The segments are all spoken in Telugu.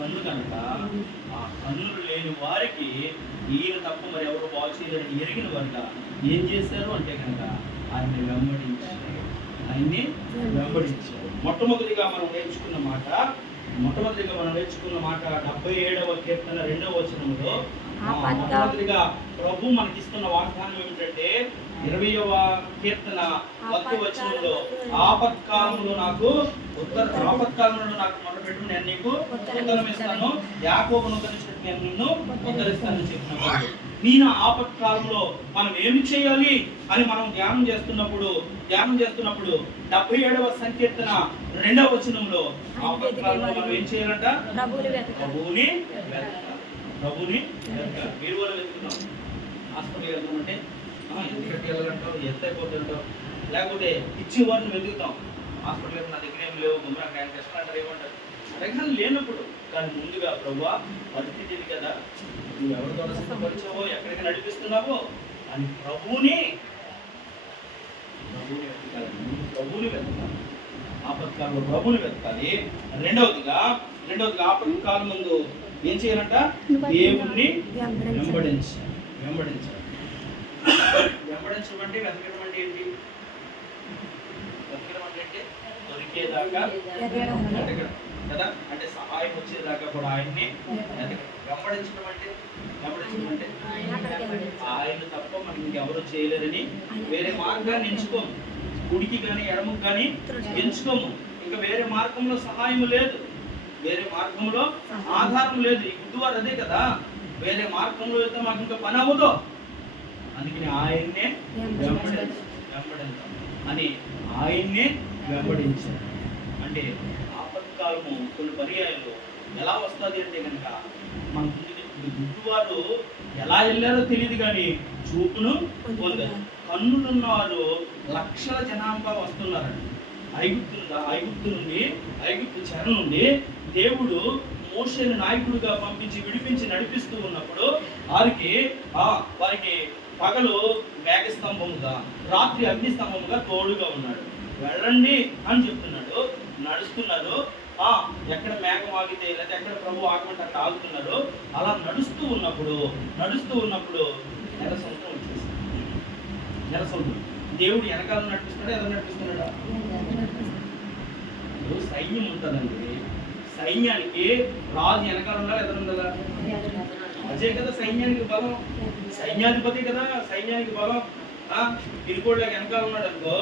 కన్ను కనుక ఆ కన్నులు లేని వారికి ఈయన తప్ప మరి ఎవరు బాగు చేయలేని ఎరిగిన కనుక ఏం చేశారు అంటే కనుక ఆయన్ని వెంబడించారు. మొట్టమొదటిగా మనం నేర్చుకున్న మాట 77వ కీర్తన 2వ వచనంలో మొట్టమొదటిగా ప్రభు మనకిస్తున్న వాగ్దానం ఏమిటంటే 20వ కీర్తన 10వ వచనంలో ఆపత్కాలంలో నాకు మొదలుపెట్టు, నేను నీకు ఉత్తరం ఇస్తాను, యాకోబును ఉద్ధరించినట్టు నేను నిన్ను ఉద్ధరిస్తానని చెప్పినప్పుడు నేను ఆపత్కాలంలో మనం ఏమి చేయాలి అని మనం ధ్యానం చేస్తున్నప్పుడు 77వ సంకీర్తన 2వ వచనంలో ఆపత్కాలంలో మనం ఏం చేయాలంట? ప్రభువుని వెతకాలి. మీరు కూడా వెతుకున్నాం. హాస్పిటల్కి వెళ్తామంటే ఎందుకంటే వెళ్ళాలంటావు, ఎంత అయిపోతుంటావు, లేకపోతే ఇచ్చి వారిని వెతుకుతాం. హాస్పిటల్ నా దగ్గర ఏం లేవు, గుమ్మరాకాయ టెస్ట్ అంటారు, ఏమంటారు అడగాలి లేనప్పుడు. కానీ ముందుగా ప్రభువా పరిస్థితి ఇది కదా, నువ్వు ఎవరితో సిద్ధపరిచావో ఎక్కడికి నడిపిస్తున్నావో అని ప్రభువుని వెతకాలి. ఆపత్కాలంలో ప్రభువుని వెతకాలి. రెండవదిగా ఆపత్కాలం ముందు ఏం చేయాలంట? దేవుణ్ణి వెంబడించాలి. వెంబడించడం అంటే వెతకడం అంటే ఏంటి? వెతకడం అంటే దొరికేదాకా వెతకడం కదా, అంటే సహాయం వచ్చేదాకా కూడా ఆయన్ని వెతకడం. వెంబడించడం అంటే ఆయన తప్ప మనకి ఇంకెవరు చేయలేరని వేరే మార్గాన్ని ఎంచుకోము. కుడికి కానీ ఎడమకు కానీ ఎంచుకోము. ఇంకా వేరే మార్గంలో సహాయం లేదు, వేరే మార్గంలో ఆధారం లేదు. ఈ గుడ్డువారు అదే కదా, వేరే మార్గంలో అయితే మాకు ఇంకా పని అవ్వదు. అందుకని ఆయన్నే వెంబడించారు. అంటే ఆపత్కాలము కొన్ని పర్యాయాలు ఎలా వస్తుంది అంటే కనుక మన గుడ్డువారు ఎలా వెళ్ళారో తెలియదు కానీ చూపును పొందారు. కన్నులున్న వారు లక్షల జనాభా వస్తున్నారండి. ఐగుప్తు చెర నుండి దేవుడు మోషేను నాయకుడిగా పంపించి విడిపించి నడిపిస్తూ ఉన్నప్పుడు వారికి పగలు మేఘస్తంభముగా, రాత్రి అగ్నిస్తంభముగా తోడుగా ఉన్నాడు. వెళ్ళండి అని చెప్తున్నాడు. నడుస్తున్నారు. ఎక్కడ మేఘం ఆగితే లేకపోతే ఎక్కడ ప్రభు ఆగమంటే అక్కడ ఆగుతున్నారు. అలా నడుస్తూ ఉన్నప్పుడు ఎర్ర సముద్రం వచ్చేసింది. ఎర్ర సముద్రం దేవుడు వెనకాల నడిపిస్తున్నాడు, ఎదురు నడిపిస్తున్నాడా? సైన్యం ఉంటుందండి. సైన్యానికి రాజు వెనకాల ఉండాలి, ఎదురు ఉండాలా? అదే కదా సైన్యానికి బలం, సైన్యాధిపతి కదా సైన్యానికి బలం. పిలుకోళ్ళ వెనకాల ఉన్నాడు అనుకో,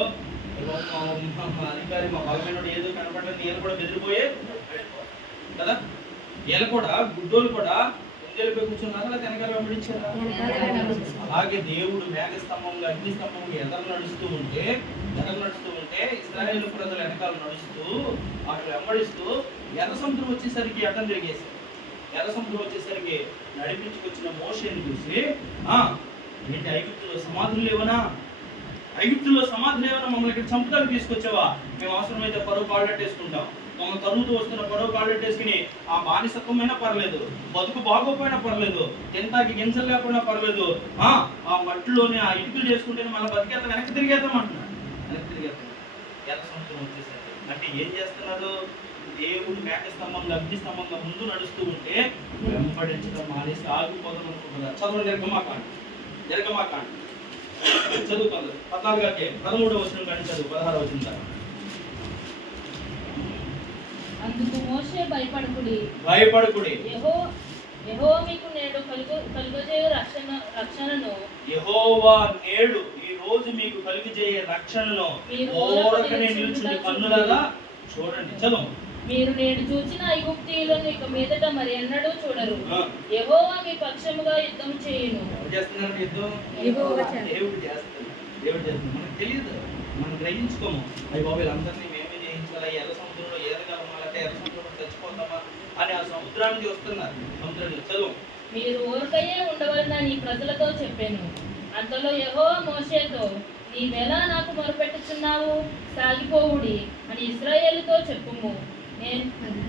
అధికారి మా బలమైన ఏదో కనపడలేదు, నేను కూడా బెదిరిపోయే కదా. వీళ్ళు కూడా గుడ్డోళ్ళు కూడా ముందేళ్ళిపోయి కూర్చున్నారా లేదా వెనకాల వెంబడించారా? అలాగే దేవుడు మేఘస్తంభంగా అగ్నిస్తంభంగా ఎదరు నడుస్తూ ఉంటే ఇశ్రాయేలు ప్రజలు వెనకాల నడుస్తూ అటు వెంబడిస్తూ ఎర్ర సముద్రం వచ్చేసరికి అడ్డం తిరిగేశారు. ఎర్ర సముద్రం వచ్చేసరికి నడిపించుకొచ్చిన మోషేని చూసి ఏంటి ఐగుప్తులో సమాధులు లేవనా మమ్మల్ని ఇక్కడ చంపుతానికి తీసుకొచ్చావా? మేము అవసరమైతే పరువు కాళ్ళెట్టేసుకుంటాం. మమ్మల్ని తరుగుతూ వస్తున్న పరువు కాళ్ళెట్టేసుకుని ఆ బానిసత్వమైనా పర్లేదు, బతుకు బాగోపోయినా పర్లేదు, తింటాకి గింజలు లేకపోయినా పర్లేదు, ఆ మట్టిలోనే ఆ ఇటుకలు చేసుకుంటేనే మళ్ళీ బతికేస్తాం, వెనక్కి తిరిగేద్దాం అంటున్నాడు. ఎర్ర సముద్రం వచ్చేసరికి అంటే ఏం చేస్తున్నారు? దేవుడు మేఘస్తంభంగా అగ్నిస్తంభంగా ముందు నడుస్తూ ఉంటే వెంబడించడం మానేసి ఆగిపోదాం అనుకుంటున్నారు. చదవండి నిర్గమాకాండ చదువుతుంది 13వ వచనం కానీ చదువు 16వ వచనం దాకా. అందుకు మోషే భయపడకుడి, యెహోవా మీకు నేడు కలుగజేయు రక్షణను, యెహోవా నేడు ఈ రోజు మీకు కలుగజేయే రక్షణను ఓరకనే నిల్చుని కన్నులారా చూడండి. చదువు. మీరు నేడు చూచిన ఐగుప్తీయులను ఇక మీదట మరి ఎన్నడూ చూడరు. యెహోవా మీ పక్షముగా యుద్ధం చేయును. దేవుడు చేస్తున్నాడు. మనకు తెలియదు, మనం గ్రహించుకోము. అయ్యి బాబు వీళ్ళందరినీ మేమే చేయించాలి, ఎర్ర సముద్రంలో ఏదగలమాలంటే ఎర్ర సముద్రంలో చచ్చిపోతామా అని ఆ సముద్రానికి వస్తున్నారు. సముద్రానికి చదువు. మీరు ఊరకయే ఉండవలనని ప్రజలతో చెప్పాను. అంతలో యెహోవా మోషేతో, నీవెలా నాకు మొరపెట్టుచున్నావు? సాగిపోవుడి అని ఇశ్రాయేలుతో చెప్పుము.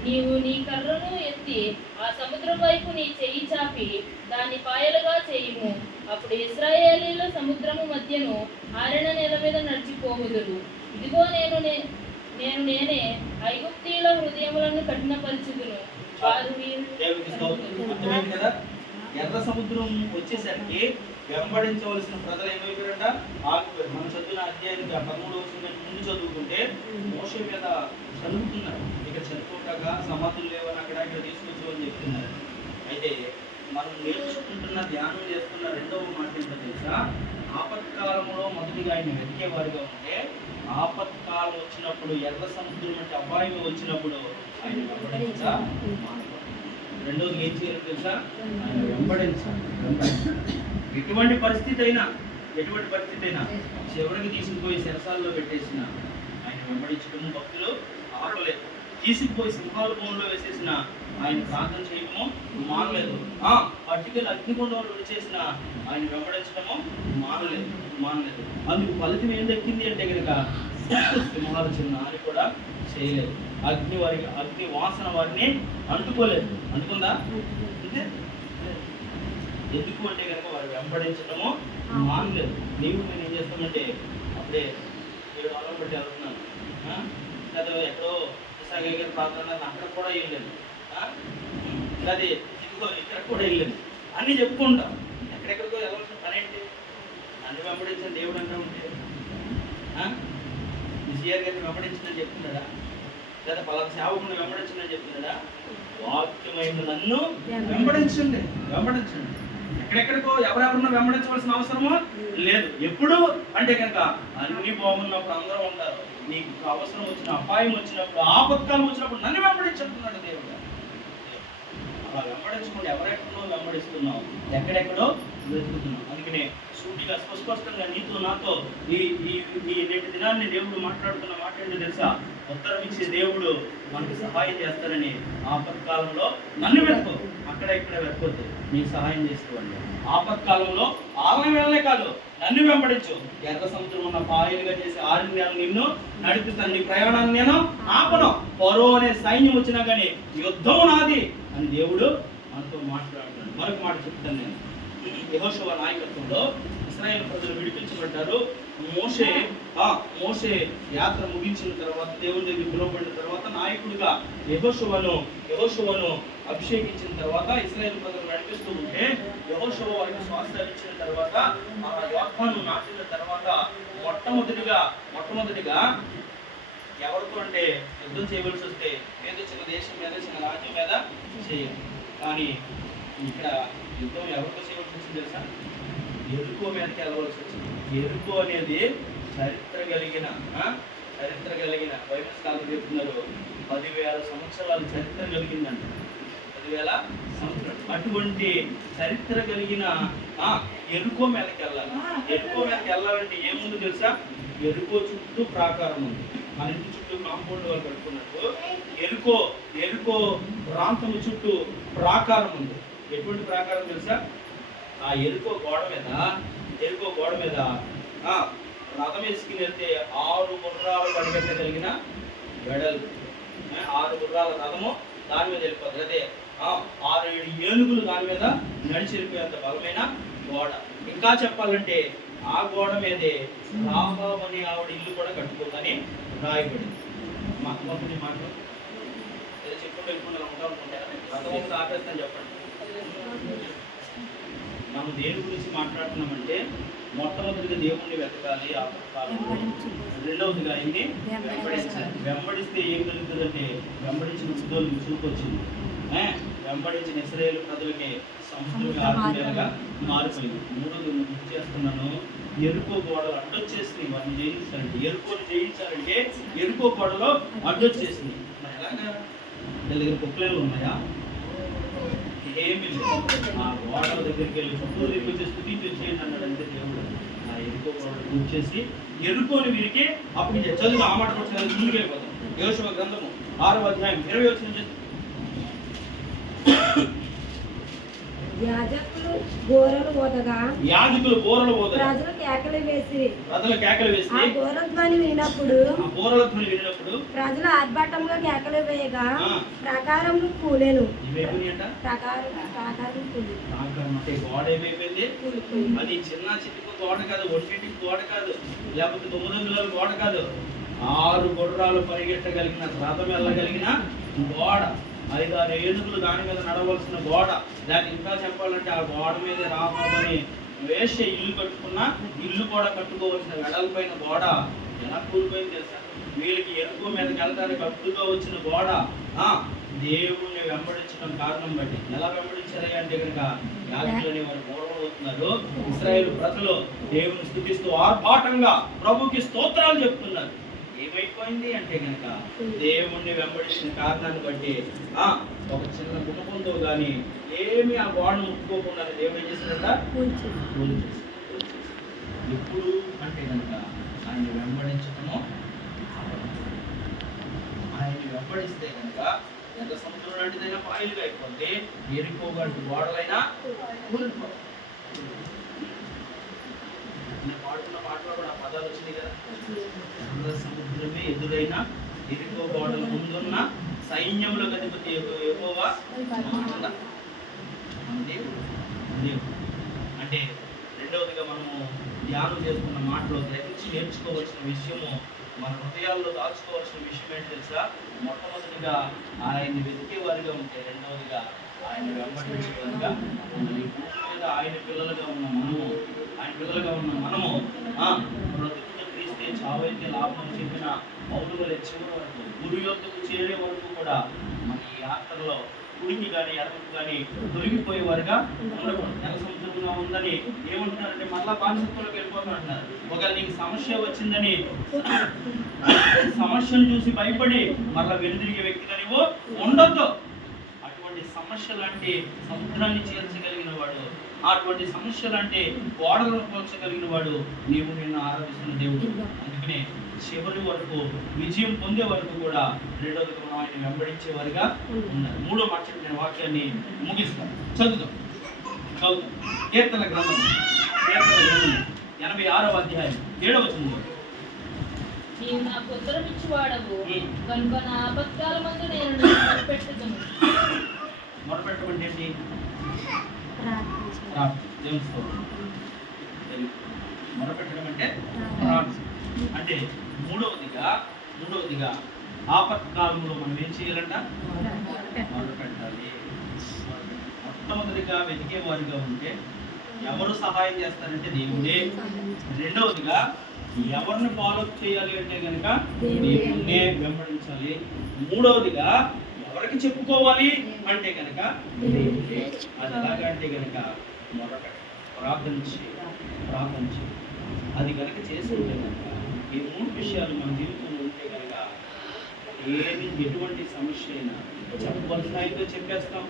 నీవు నీ కర్రను ఎత్తి ఆ సముద్రం వైపు నీ చెయ్యి చాపి దాన్ని పాయలుగా చేయుము. అప్పుడు ఇశ్రాయేలీయులు సముద్రము మధ్యను ఆరిన నేల మీద నడిచిపోవుదురు. ఇదిగో నేనే ఐగుప్తీయుల హృదయములను కఠినపరచుదును. వారు వీరు దేవునికి స్తోత్రం. అర్థమైంది కదా? ఎర్ర సముద్రం వచ్చేసరికి వెంబడించవలసిన ప్రజలు ఏమైపోయారంట? ఆగిపోయారు. మనం చదివిన అధ్యాయం 13వ వచనం ముందు చదువుకుంటే మోషే మీద చదువుతున్నారు. ఇక్కడ చదువుకుంటాక సమాధులు లేవని అక్కడ ఇక్కడ తీసుకొచ్చామని చెప్తున్నారు. అయితే మనం నేర్చుకుంటున్న ధ్యానం చేస్తున్న రెండవ మాట ఏంటో తెలుసా? ఆపత్కాలంలో మొదటిగా ఆయన వెతికేవారుగా ఉంటే ఆపత్కాలం వచ్చినప్పుడు ఎర్ర సముద్రం అంటే అపాయం వచ్చినప్పుడు ఆయన వెంబడించా. రెండోది ఏం చేయాలి తెలుసా? ఆయన వెంబడించాలి. ఎటువంటి పరిస్థితి అయినా చివరికి తీసుకుపోయి శరసాల్లో పెట్టేసిన ఆయన వెంబడించడము భక్తులు ఆపలేదు. తీసుకుపోయి సింహాల భూమిలో వేసేసిన ఆయన ప్రార్థన చేయడము మానలేదు. పర్టికులర్ అగ్నిగుండంలో విడిచేసిన ఆయన వెంబడించడము మానలేదు. అందుకు ఫలితం ఏం దక్కింది అంటే కనుక సింహాలు చిన్న అని కూడా చేయలేదు. అగ్ని వాసన వారిని అంటుకోలేదు. అంటుకుందా? అంటే ఎందుకు అంటే కనుక వారు వెంబడించడము మానలేదు. నేను ఏం చేస్తామంటే అప్పుడే 7 వారాలు బట్టి వెళ్తున్నాను లేదా ఎక్కడో విశాఖ ప్రాంతాన్ని అక్కడ కూడా వెళ్ళలేదు, అది ఇదిగో ఇక్కడ కూడా వెళ్ళలేదు అన్నీ చెప్పుకుంటాం. ఎక్కడెక్కడికో వెళ్ళవలసిన పని ఏంటి? అన్ని వెంబడించిన దేవుడు అంటూ ఉంటే విజయర్ గారిని వెంబడించిందని చెప్తున్నాడా? లేదా పలానా సేవకుని వెంబడించిందని చెప్తున్నాడా? వాక్యమైన నన్ను వెంబడించండి. ఎక్కడెక్కడికో ఎవరెవరన్నా వెంబడించవలసిన అవసరమో లేదు. ఎప్పుడు అంటే కనుక అన్ని బాగున్నప్పుడు అందరూ ఉంటారు. నీకు అవసరం వచ్చిన అపాయం వచ్చినప్పుడు ఆపత్కాలం వచ్చినప్పుడు నన్ను వెంబడించుకుంటున్నాడు దేవుడు. అలా వెంబడించకుండా ఎవరెక్కడో వెంబడిస్తున్నావు, ఎక్కడెక్కడో వెతుకుతున్నావు. అందుకనే సూటిగా స్పష్టంగా నీతో నాతో ఈ నేటి దినాన్ని దేవుడు మాట్లాడుతున్న మాట ఏంటో తెలుసా? ఉత్తరం ఇచ్చే దేవుడు మనకు సహాయం చేస్తారని ఆపత్కాలంలో నన్ను వెతుకో, అక్కడ ఇక్కడ వెతుకోద్దు, నీకు సహాయం చేస్తామండి. ఆపత్కాలంలో ఆలయం వెళ్ళనే కాదు, నన్ను వెంబడించు. ఎర్ర సముద్రం ఉన్న పాయలుగా చేసి 6 నెలలు నిన్ను నడుపుతాను. నీ ప్రయాణాన్ని నేను ఆపను. ఫరో అనే సైన్యం వచ్చినా కానీ యుద్ధము నాది అని దేవుడు మనతో మాట్లాడుతున్నాడు. మరొక మాట చెప్తాను నేను. యెహోషువ నాయకత్వంలో ఇశ్రాయేలు ప్రజలు విడిపించబడ్డారు. మోషే యాత్ర ముగించిన తర్వాత దేవుని దగ్గర పిలువబడిన తర్వాత నాయకుడిగా యెహోషువను అభిషేకించిన తర్వాత ఇశ్రాయేలు ప్రజలు నడిపిస్తూ ఉంటే యెహోషువ వారికి స్వాస్థ్యాలు ఇచ్చిన తర్వాత ఆ యోర్దాను నాటిన తర్వాత మొట్టమొదటిగా ఎవరితో అంటే యుద్ధం చేయవలసి వస్తే ఏదో చిన్న దేశం మీద చిన్న రాజ్యం మీద చేయాలి. కానీ ఇక్కడ యుద్ధం ఎవరితో చేయవలసి వచ్చింది తెలుసా? ఎరుకో మీదకి వెళ్ళవలసి వచ్చింది. ఎరుకో అనేది చరిత్ర కలిగిన బైబిల్ స్కాలర్లు చెప్తున్నారు 10,000 సంవత్సరాల చరిత్ర కలిగిందంట. 10,000 సంవత్సరాలు. అటువంటి చరిత్ర కలిగిన ఎరుకో మీదకి వెళ్ళాలి. ఎరుకో మీదకి వెళ్ళాలంటే ఏముంది తెలుసా? ఎరుకో చుట్టూ ప్రాకారం ఉంది. మన ఇంటి చుట్టూ కాంపౌండ్ వాళ్ళు కట్టుకున్నట్టు ఎరుకో ప్రాంతం చుట్టూ ప్రాకారం ఉంది. ఎటువంటి ప్రాకారం తెలుసా? ఆ ఎరుకో గోడ మీద రథం వేసుకుని వెళ్తే 6 గుర్రాలు పరిగెత్తగలిగిన వెడల్పు, 6 గుర్రాల రథము దాని మీద వెళ్ళిపోతుంది. అదే 6-7 ఏనుగులు దాని మీద నడిచి వెళ్ళిపోయేంత బలమైన గోడ. ఇంకా చెప్పాలంటే ఆ గోడ మీదే రాహాబు అనే ఆవిడ ఇల్లు కూడా కట్టుకోదని రాయబడింది. మా అమ్మని మాటలు ఏదో చెప్పుకుంటూ వెళ్ళిపోయిన ఉంటా అనుకుంటే రథం ఒకటి ఆపేస్తాను చెప్పండి. మనం దేని గురించి మాట్లాడుతున్నామంటే మొట్టమొదటిగా దేవుణ్ణి వెతకాలి ఆపత్కాలంలో. రెండవదిగా ఆయన్ని వెంబడించాలి. వెంబడిస్తే ఏం కలుగుతుందంటే వెంబడించిన ఉద్యోగులకు చూపొచ్చింది. వెంబడించిన ఇశ్రాయేలు ప్రజలకి సముద్రంగా ఆత్మీయంగా మారిపోయింది. మూడోది గుర్తు చేస్తున్నాను, ఎరుకో గోడలు అడ్డొచ్చేసింది. వారిని జయించాలంటే ఎరుకో గోడలో అడ్డొచ్చేసింది. మరి ఎలాగా? వీళ్ళ దగ్గర కుక్కలేలు ఉన్నాయా? ఏమి లేదు. ఆ గోడల దగ్గరికి వెళ్ళి చుట్టూ వచ్చి స్థుతి చేయండి అన్నాడంటే దేవుడు. ఆ ఎరుకో గోడలు కూర్చేసి ఎరుకోని వీరికి అప్పుడు చదువు ఆ మాట కూడా ముందుకు వెళ్ళిపోతాం. యెహోషువ గ్రంథము 6వ అధ్యాయం 20వ వచనం. యాజకులు బోరలు ఊదగా ప్రజలు కేకలు వేసి ఆ బోరల ధ్వని వినినప్పుడు ప్రజలు ఆర్భాటంగా కేకలు వేయగా ప్రాకారములు కూలెను. అది చిన్న చిటికి గోడ కాదు, ఒంటింటికి గోడ కాదు, లేకపోతే 9 అంగుళాల గోడ కాదు. 6 గుర్రాలు పరిగెట్టగలిగిన రథం వెళ్ళగలిగిన గోడ. 5-6 ఏనుగులు దాని మీద నడవలసిన గోడ, లేక ఇంకా చెప్పాలంటే ఆ గోడ మీద రావాలని వేసే ఇల్లు కట్టుకున్నా ఇల్లు కూడా కట్టుకోవాల్సిన వెడల్పైన గోడ ఎలా కూలిపోయింది తెలుసా? వీళ్ళకి ఎరుపు మీదకి వెళ్ళడానికి అడ్డుగా వచ్చిన గోడ దేవుణ్ణి వెంబడించడం కారణం బట్టి ఎలా వెంబడించాలి అంటే కనుక యాజకులని వారు గౌరవవుతున్నారు. ఇశ్రాయేలు ప్రజలు దేవుని స్తుతిస్తూ ఆర్భాటంగా ప్రభుకి స్తోత్రాలు చెప్తున్నారు. ఏమైపోయింది అంటే కనుక దేవుణ్ణి వెంబడించిన కారణాన్ని బట్టి ఒక చిన్న గుణపంతో కానీ ఏమి ఆ గోడను ముట్టుకోకుండా దేవుడు ఏం చేశాడంట? ఎప్పుడు అంటే కనుక ఆయన వెంబడించటము, ఆయన్ని వెంబడిస్తే కనుక ఎంత సముద్రం లాంటిదైనా పాయలుగా అయిపోతే ఎరుకోగంటు గోడలైనా కూలిపోతాయి. పాడుతున్న పాటలో కూడా ఆ పదాలు వచ్చినాయి కదా, సముద్రమే ఎదురైన ఎరుకో గోడల ముందున్న సైన్యములకు అధిపతి యెహోవా అంటే రెండవదిగా మనము ధ్యానం చేసుకున్న మాటలో గ్రహించి నేర్చుకోవాల్సిన విషయము, మన హృదయాల్లో దాచుకోవాల్సిన విషయం ఏంటి తెలుసా? మొట్టమొదటిగా ఆయన్ని వెతికే వారిగా ఉంటే, రెండవదిగా ఆయన వెంబడించే వారిగా ఉండాలి. మీద ఆయన పిల్లలుగా ఉన్న మనము బ్రతుకును క్రీస్తే చావైతే లాభం చెప్పిన పౌలు వలె చివరి వరకు గురు యొద్దకు చేరే వరకు కూడా మన ఈ యాత్రలో కుడికి కానీ ఎడమకు కానీ తొలగిపోయే వారిగా ఉండకూడదు. నెల సంవత్సరంగా ఉందని ఏమంటున్నారంటే మళ్ళా బానిసత్వంలోకి వెళ్ళిపోతున్నారు. ఒకవేళ నీకు సమస్య వచ్చిందని సమస్యను చూసి భయపడి మళ్ళా వెనుదిరిగే వ్యక్తిగా నీవు ఉండొద్దు. అటువంటి సమస్యలంటే సముద్రాన్ని చేర్చగలిగిన వాడు, అటువంటి సమస్యలంటే గోడలను పోల్చగలిగిన వాడు నీవు నిన్ను ఆరాధిస్తున్న దేవుడు. అందుకనే చివరి వరకు విజయం పొందే వరకు కూడా రెండవదిగా మనం ఆయన వెంబడించే వారిగా ఉన్నారు. మూడో మాట చెప్పిన వాక్యాన్ని ముగిస్తాం, చదువుతాం. కీర్తన గ్రంథం 86వ అధ్యాయం 7వ వచనం. నీవు నాకు ఉత్తరమిచ్చువాడవు కనుక నా ఆపత్కాల మందు నేను మొరపెట్టుదును. మొరపెట్టమంటే ఏంటి? దేవుని స్తోత్రం. మొరపెట్టడం అంటే ప్రార్థన. అంటే మూడవదిగా ఆపత్కాలంలో మనం ఏం చేయాలంట? మొరపెట్టాలి. మొట్టమొదటిగా వెతికే వారిగా ఉంటే ఎవరు సహాయం చేస్తారంటే దేవుడే. రెండవదిగా ఎవరిని ఫాలో చేయాలి అంటే కనుక దేవుణ్ణే వెంబడించాలి. మూడవదిగా ఎవరికి చెప్పుకోవాలి అంటే కనుక దేవుడే. అది ఎలాగా అంటే కనుక ప్రార్థించి అది కనుక చేసి ఉంటే కనుక ఈ 3 విషయాలు మన జీవితంలో ఉంటే కనుక ఎటువంటి సమస్య అయినా చెప్పవలసిన ఆయనతో చెప్పేస్తాం,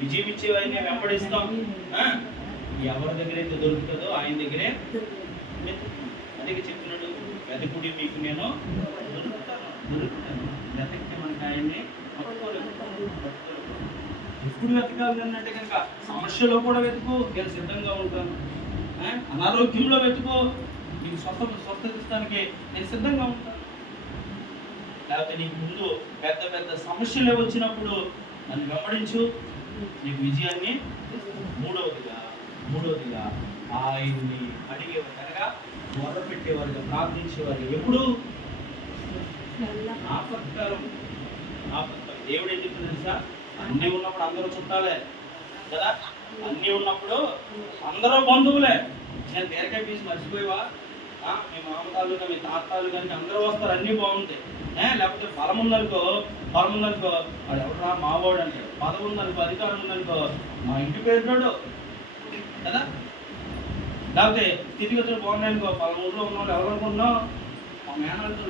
విజయం ఇచ్చేవారిని వెంబడిస్తాం. ఎవరి దగ్గర అయితే దొరుకుతుందో ఆయన దగ్గరే అదే చెప్పినాడు, వెతకుడి మీకు నేను దొరుకుతాను. వెతకితే మనకి ఆయన్ని ఎప్పుడు వెతకాలి అంటే కనుక సమస్యలో కూడా వెతుకు, నేను సిద్ధంగా ఉంటాను. అనారోగ్యంలో వెతుకు, నీకు స్వస్థత ఇస్తానికి నేను సిద్ధంగా ఉంటాను. లేకపోతే నీకు ముందు పెద్ద సమస్యలు వచ్చినప్పుడు నన్ను వెంబడించు, నీకు విజయాన్ని. మూడవదిగా ఆయన్ని అడిగేవారు కనుక మొదలుపెట్టేవారుగా ప్రార్థించేవారు. ఎప్పుడు ఆపత్కాలం. దేవుడు ఏం చెప్తుంది తెలుసా? అన్నీ ఉన్నప్పుడు అందరూ చుట్టాలే కదా, అన్నీ ఉన్నప్పుడు అందరూ బంధువులే. నేను బీరకాయ పీసి మర్చిపోయేవా? మీ మామతాలు మీ తాతాలు కానీ అందరూ వస్తారు, అన్నీ బాగుంటాయి. లేకపోతే బలం ఉందనుకో వాడు ఎవడరా మావాడు అంటాడు. పదవి ఉందనుకో, అధికారం ఉందనుకో మా ఇంటి పేరుడు కదా. లేకపోతే స్థితిగతులు బాగున్నాయనుకో, ఊళ్ళో ఉన్న వాళ్ళు ఎవరు అనుకుంటున్నావు మా మేనల్తో.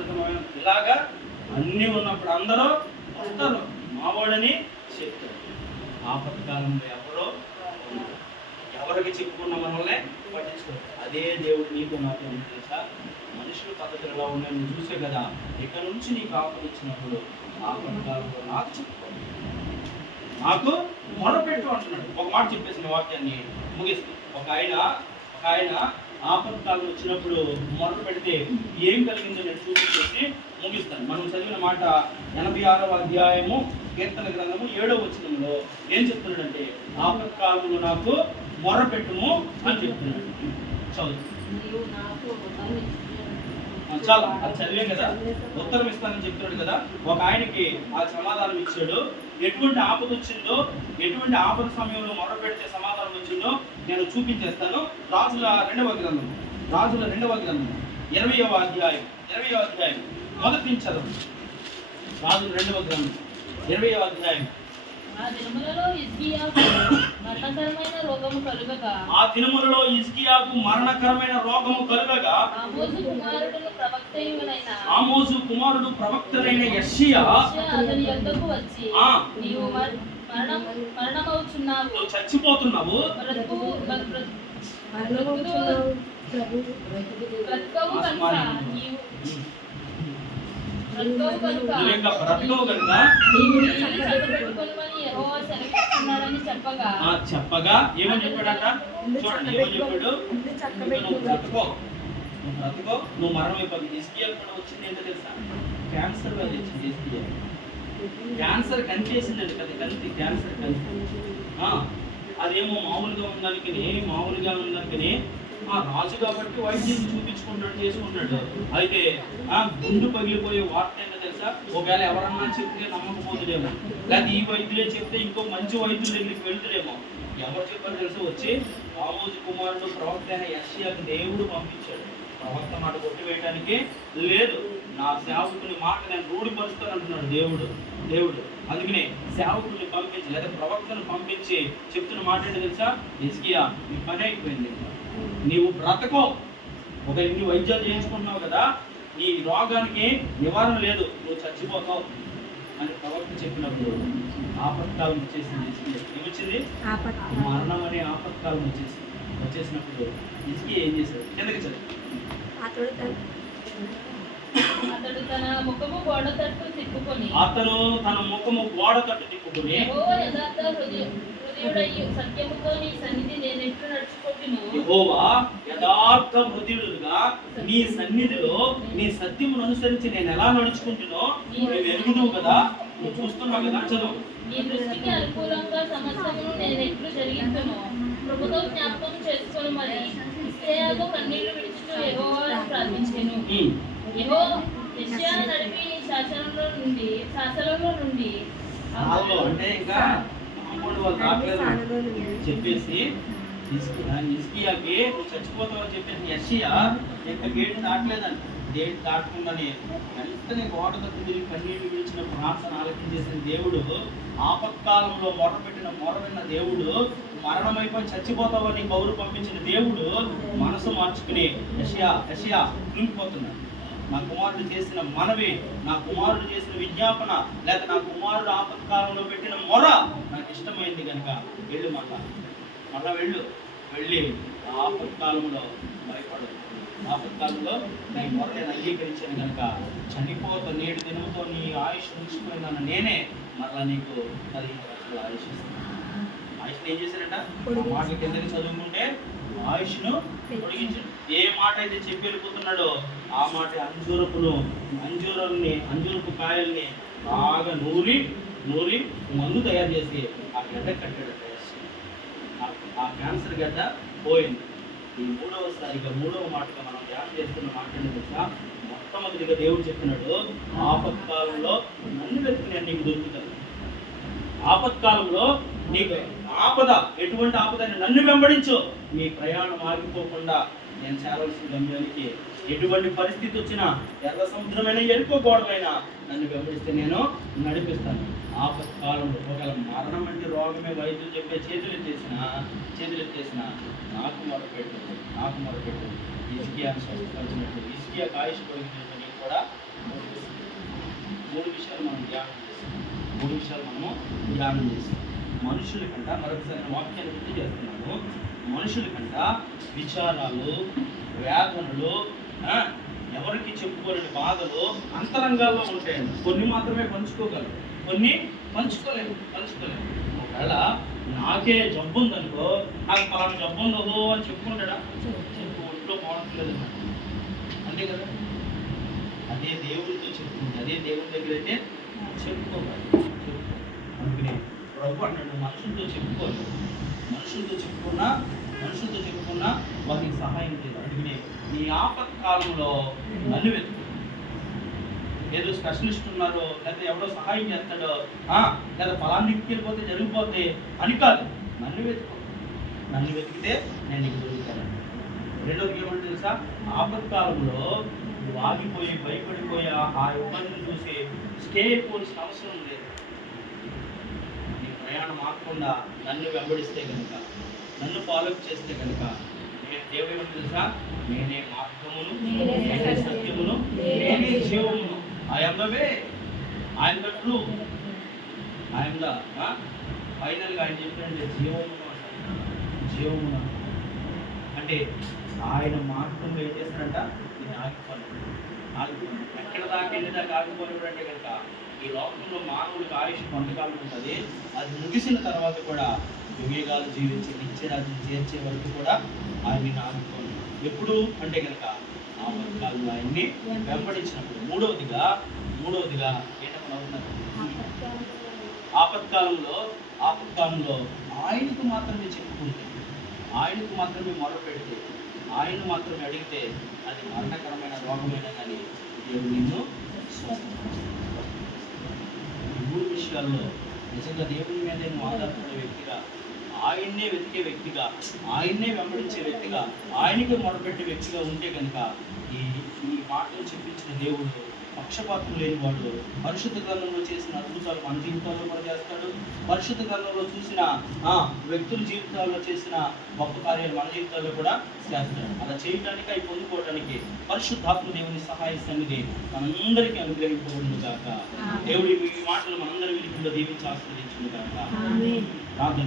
ఇలాగా అన్నీ ఉన్నప్పుడు అందరూ వస్తారు, మావాడని చెప్తారు. ఆపత్కాలంలో ఎవరికి చెప్పుకున్న మనల్ని పట్టించుకోరు. అదే దేవుడు నీకు నాకు తెలుసా? మనుషుల పద్ధతులు ఎలా ఉన్నాయి నువ్వు చూసే కదా. ఇక్కడ నుంచి నీకు ఆపద వచ్చినప్పుడు ఆపత్కాలంలో నాకు చెప్పుకోండి, నాకు మొరపెట్టు అంటున్నాడు. ఒక మాట చెప్పేసిన వాక్యాన్ని ముగిస్తుంది. ఒక ఆయన ఆపత్కాలం వచ్చినప్పుడు మొదలు పెడితే ఏం కలిగిందో నేను చూపించేసి ముగిస్తాను. మనం చదివిన మాట 86వ అధ్యాయము కీర్తన గ్రంథము 7వ వచనంలో ఏం చెప్తున్నాడంటే ఆపత్కాలంలో నాకు మొరపెట్టుము అని చెప్తున్నాడు. చదువు. చాలా అది చదివాం కదా, ఉత్తరం ఇస్తానని చెప్తున్నాడు కదా. ఒక ఆయనకి ఆ సమాధానం ఇచ్చాడు. ఎటువంటి ఆపద వచ్చిందో, ఎటువంటి ఆపద సమయంలో మొర పెడితే సమాధానం వచ్చిందో నేను చూపించేస్తాను. రాజుల రెండవ గ్రంథం 20వ అధ్యాయం మొదటి నుంచి చదువు. రాజుల 2వ గ్రంథం 20వ అధ్యాయం. ఆ దినములలో హిజ్కియాకు మరణకరమైన రోగము కలుగగా ఆమోజు కుమారుడు ప్రవక్తయైన యెషయా అతని యొద్దకు వచ్చి, నీవు మరణమవుచున్నావు, నువ్వు చచ్చిపోతున్నావు, బ్రతుకవు కనుక చెప్పగా ఏమని చెప్పాడట? చూడండి ఏమని చెప్పాడు? నువ్వు బ్రతుకో, నువ్వు మరణం అయిపోతుంది. హిజ్కియా కూడా వచ్చింది ఏంటో తెలుసా? క్యాన్సర్ వ్యాధి వచ్చింది. హిజ్కియా క్యాన్సర్ కనిచేసిందండి కదా, కంటి క్యాన్సర్ కంటి. అదేమో మామూలుగా ఉందానికి ఆ రాజు కాబట్టి వైద్యం చూపించుకుంటాడు, చేసుకుంటాడు. అయితే గుండు పగిలిపోయే వార్త ఏంటో తెలుసా? ఒకవేళ ఎవరన్నా చెప్తే నమ్మకపోతుందేమో, లేకపోతే ఈ వైద్యులే చెప్తే ఇంకో మంచి వైద్యుల దగ్గరికి వెళ్తురేమో. ఎవరు చెప్పారు తెలుసా? వచ్చి ఆమోజు కుమారుడు ప్రవక్త అయిన యెషయాకు దేవుడు పంపించాడు. ప్రవక్త మాట కొట్టివేయడానికి లేదు, నా సేవకుని మాట నేను రూఢిపరుస్తాను అంటున్నాడు దేవుడు. అందుకనే సేవకుని పంపించి లేదా ప్రవక్తను పంపించి చెప్తున్న మాట ఏంటో తెలుసా? హిజ్కియా నీ పని అయిపోయింది, నీవు బ్రతకో. ఒక ఇన్ని వైద్యాలు చేయించుకుంటున్నావు కదా, నీ రోగానికి నివారణ లేదు, నువ్వు చచ్చిపోతావు అని ప్రవక్త చెప్పినప్పుడు ఆపత్కాలం వచ్చేసింది. ఏమొచ్చింది? మరణం అనే ఆపత్కాలం వచ్చేసినప్పుడు హిజ్కియా ఏం చేశాడు? కిందకి చదువు. అతడు తన ముఖము గోడ తట్టు తిప్పుకొని సత్యముతో నీ సన్నిధి నేను ఎట్లు నడుచుకుంటును, యెహోవా యథార్థ హృదయుడుగా నీ సన్నిధిలో నీ సత్యమును అనుసరించి నేను ఎలా నడుచుకుంటునో నువ్వు ఎరుగుదువు కదా, నువ్వు చూస్తున్నావు కదా. చదువు. నీ దృష్టికి అనుకూలంగా సమస్తమును నేను ఎట్లు జరిగిస్తును, ప్రభుతో జ్ఞాపకం చేసుకొని మరి ఇశ్రాయేలు కన్నీళ్లు విడిచుతూ యెహోవాను ప్రార్థించెను. యెషయా నడిపి శాసనంలో నుండి అంటే ఇంకా చెప్పేసి హిజ్కియాకి నువ్వు చచ్చిపోతావని చెప్పేసి యెషయా ఇంకా గేటు దాటలేదండి. గేటు దాటకుండానే వెంటనే గోడ తట్టు తిరిగి కన్నీళ్లు విడిచిన ప్రార్థన ఆలకించేసిన దేవుడు, ఆపత్కాలంలో మొర విన్న దేవుడు, మరణమైపోయి చచ్చిపోతావని కౌరు పంపించిన దేవుడు మనసు మార్చుకుని యెషయా కృంగిపోతున్నాడు. నా కుమారుడు చేసిన మనవి, నా కుమారుడు చేసిన విజ్ఞాపన, లేక నా కుమారుడు ఆపత్కాలంలో పెట్టిన మొర నాకు ఇష్టమైంది కనుక వెళ్ళు, మళ్ళా వెళ్ళి ఆపత్కాలంలో భయపడదు. ఆపత్కాలంలో నీ మొర నేను అంగీకరించాను కనుక చనిపోతా 7 దినంతో నీ ఆయుష్ ఉంచుకున్నాను నేనే, మరలా నీకు 15 లక్షల ఆయుష్ ఇస్తాను. ఆయుష్ని ఏం చేశారంట? మాటల కిందకి చదువుకుంటే ఆయుష్ను పొడిగించాడు. ఏ మాట అయితే చెప్పి వెళ్ళిపోతున్నాడో ఆ మాట అంజూరపు కాయల్ని బాగా నూరి మందు తయారు చేసి ఆ గడ్డ కట్టాడు. ఆ క్యాన్సర్ గడ్డ పోయింది. ఈ మూడవ మాటగా మనం ధ్యానం చేస్తున్న మాట తెలుసా? మొట్టమొదటిగా దేవుడు చెప్పినాడు, ఆపత్కాలంలో నన్ను వెతుకుని నీకు దొరుకుతాను. ఆపత్కాలంలో నీకు ఎటువంటి ఆపద నన్ను వెంబడించు, నీ ప్రయాణం ఆగిపోకుండా నేను చేరవలసిన గమ్యానికి ఎటువంటి పరిస్థితి వచ్చినా, ఎర్ర సముద్రమైన ఎరుకో గోడలైనా నన్ను వెంబడిస్తే నేను నడిపిస్తాను. ఆపత్కాలంలో ఒకవేళ మరణం అంటే రోగమే వైద్యులు చెప్పే చేతులు ఎత్తేసిన నాకు మొరపెట్టు. హిజ్కియాను స్వస్థపరిచినట్టు హిజ్కియా ఆయుష్ పొడిగినట్టు నీకు కూడా మూడు విషయాలు మనము ధ్యానం చేస్తాం. మనుషుల కంట, మరొకసారి వాక్యాన్ని గుర్తు చేస్తున్నాము, మనుషుల కంట విచారాలు, వేదనలు, ఎవరికి చెప్పుకోలేని బాధలు అంతరంగాల్లో ఉంటాయండి. కొన్ని మాత్రమే పంచుకోగలరు, కొన్ని పంచుకోలేము. ఒకవేళ నాకే జబ్బు ఉందనుకో, నాకు పలానా జబ్బు ఉండదు అని చెప్పుకుంటాడా? ఒంట్లో బాగుంటలేదు అంతే కదా. అదే దేవుడితో చెప్పుకుంటే, అదే దేవుడి దగ్గర అయితే చెప్పుకోవాలి. అందుకనే ప్రభు అన్నాడు మనుషులతో చెప్పుకోను, మనుషులతో చెప్పుకున్నా వారికి సహాయం చేయదు. అందుకనే నీ ఆపత్కాలంలో నన్ను వెతుకు. ఏదో స్పెషలిస్ట్ ఉన్నారో లేకపోతే ఎవడో సహాయం చేస్తాడో లేదా ఫలానికి వెళ్ళిపోతే జరిగిపోతే అని కాదు, నన్ను వెతుకు. నన్ను వెతికితే నేను నీకు దొరుకుతాను. రెండోది ఏమంటే తెలుసా, ఆపత్కాలంలో నువ్వు ఆగిపోయి భయపడిపోయి ఆ ఇబ్బందిని చూసి స్టే అయిపోవాల్సిన అవసరం లేదు. నీ ప్రయాణం ఆగకుండా నన్ను వెంబడిస్తే కనుక, నన్ను ఫాలోఅప్ చేస్తే కనుక దేవుడు తెలుసా, నేనే మార్గమును, నేనే సత్యమును, నేనే జీవమును. I'm the way, I'm the truth, I'm the ఫైనల్గా ఆయన చెప్పినట్టే జీవమును అంటారు. జీవమును అంటే ఆయన మార్గంలో ఏం చేస్తాడంట, నేను ఆగిపోను. ఎక్కడ దాకా ఎన్ని దాకా ఆగిపోయినప్పుడు అంటే కనుక ఈ లోకంలో మానవుడికి ఆయుష్ కొంతకాలం ఉంటుంది. అది ముగిసిన తర్వాత కూడా యుగేగాలు జీవించి నిత్యరాజ్యం చేర్చే వరకు కూడా ఆయన ఆగిపోను. ఎప్పుడు అంటే కనుక ఆపత్కాలంలో ఆయన్ని వెంబడించినప్పుడు. మూడవదిగా ఏంటన్నా అవుతున్నారు, ఆపత్కాలంలో ఆయనకు మాత్రమే చెప్పుకుంటే, ఆయనకు మాత్రమే మొరపెడితే, ఆయన మాత్రమే అడిగితే అది మరణకరమైన రోగమైనా కానీ దేవుడు నిన్ను ఈ మూడు విషయాల్లో నిజంగా దేవుని మీద నువ్వు ఆధారపడే వ్యక్తిగా, ఆయన్నే వెతికే వ్యక్తిగా, ఆయన్నే వెంబడించే వ్యక్తిగా, ఆయనకే మొరపెట్టే వ్యక్తిగా ఉంటే కనుక ఈ మాటలు చెప్పించిన దేవుడు పక్షపాతం లేనివాడు. పరిశుద్ధ గ్రంథంలో చేసిన అద్భుతాలు మన జీవితాల్లో కూడా చేస్తాడు. పరిశుద్ధ గ్రంథంలో చూసిన వ్యక్తుల జీవితాల్లో చేసిన గొప్ప కార్యాలు మన జీవితాల్లో కూడా చేస్తాడు. అలా చేయడానికి అవి పొందుకోవడానికి పరిశుద్ధాత్మ దేవుని సహాయ సన్నిధి మనందరికీ అనుగ్రహించబడును గాక. దేవుడి ఈ మాటలు మనందరి విలువలో దీవించి ఆస్వాదించును గాక.